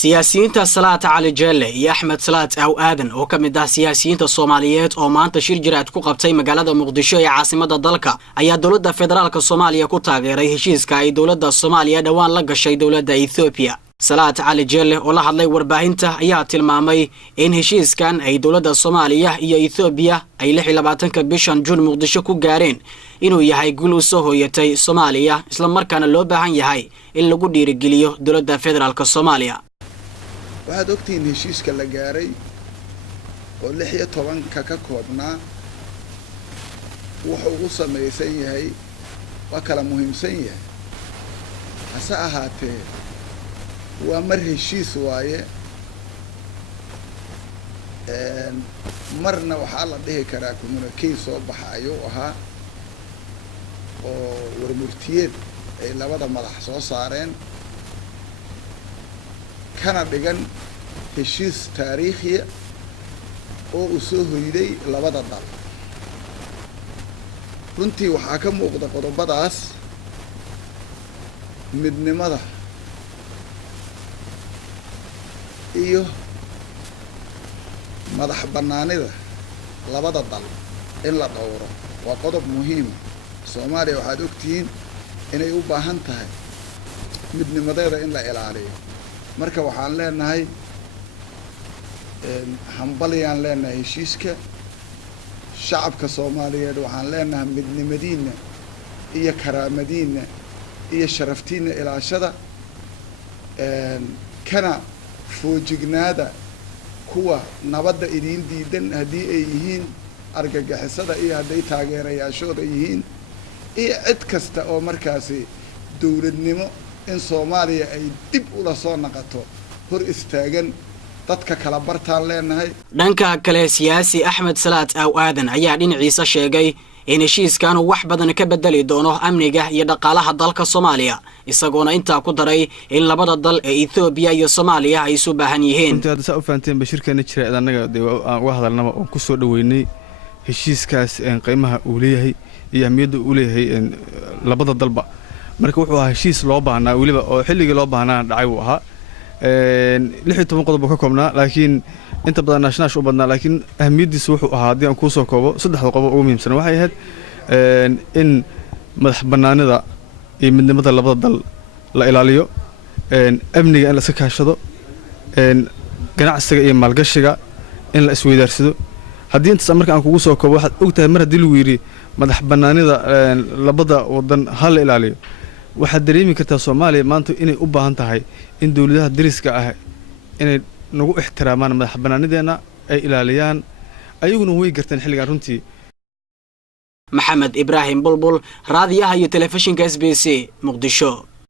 siyaasiyiinta Salaat Cali Jeelle iyo Axmed Salaat Aw Aadan oo kamid ah siyaasiyiinta Soomaaliyeed oo maanta shir jiraad ku qabtay magaalada Muqdisho ee caasimada dalka ayaa dawladda federaalka Soomaaliya ku taageeray heshiiska ay dawladda Soomaaliya dhawaan la gashay dawladda Ethiopia. Salaat Cali Jeelle oo la hadlay warbaahinta ayaa tilmaamay in heshiiskan ay dawladda Soomaaliya iyo Ethiopia ay 26 bishan June Muqdisho ku gaareen inuu yahay guul u soo hooyatay Soomaaliya isla markaana loo baahan yahay in lagu dhiirigeliyo dawladda federaalka Soomaaliya. waxaad ogtiin heshiiska la gaaray oo 16 ka koobnaa wuxuu u sameeysan yahay waa kala muhiimsan yahay hase ahaatee waa mar heshiis waaye marna waxaa la dhihi karaa communique soo baxayo ahaa oo warmurtiyeed ay labada madax soo saareen kana dhigan heshiis taariikhi oo u soo hoyday labada dal runtii waxaa ka muuqda qodobadaas midnimada iyo madax banaanida labada dal in la dhowro waa qodob muhiim Soomaaliya waxaad ogtiin inay u baahan tahay midnimadeeda in la ilaaliyo marka waxaan leenahay hambaliyaan leenahay heshiiska shacabka Soomaaliyeed waxaan leenahay midnimadiina iyo karaamadiina iyo sharaftiina ilaashada kana foojignaada kuwa nabadda idin diidan hadii ay yihiin argagixisada iyo haday taageerayaashooda yihiin iyo cid kasta oo markaasi dawladnimo in Soomaaliya ay dib ula soo naqato hor istaagan dadka kala bartaan leenahay. dhanka kale siyaasi Axmed Salaat Aw Aadan ayaa dhinaciisa sheegay in heshiiskan wax badan ka bedeli doono amniga iyo dhaqaalaha dalka Soomaaliya isagoona inta ku daray in labada dal ee Ethiopia iyo Soomaaliya ay soo baahan yihiin. inta sa u faanteen bashirkana jira anaga wax hadalnaba oo ku soo dhaweynay heshiiskaas qiimaha uu leeyahay iyo ahmiyadda uu leeyahay labada dalba marka wuxuu ahaa heshiis loo baahnaa waliba oo xilliga loo baahnaa dhacay uu ahaa 16 qodob ka koobnaa laakiin inta badan national u badnaa laakiin ahmiyadiisu wuxuu ahaa hadii aan ku soo koobo 3 qodob ugu muhiimsan waxay ahayd in madax banaanida iyo midnimada labada dal la ilaaliyo amniga in la iska kaashado ganacsiga iyo maalgashiga in la isweydaarsado hadii inta marka aan kugu soo koobo waxaad ogtahay mar hadii lagu yiri madax banaanida labada wadan hal ilaaliyo waxaad dareemi kartaa Soomaaliya maanta inay u baahan tahay in dawladaha dariska ah inay nagu ixtiraamaan madax banaanideena ay ilaaliyaan ayaguna way garteen xilligan runtii. Maxamed Ibrahim Bulbul raadiyaha iyo telefishinka SBC Muqdisho.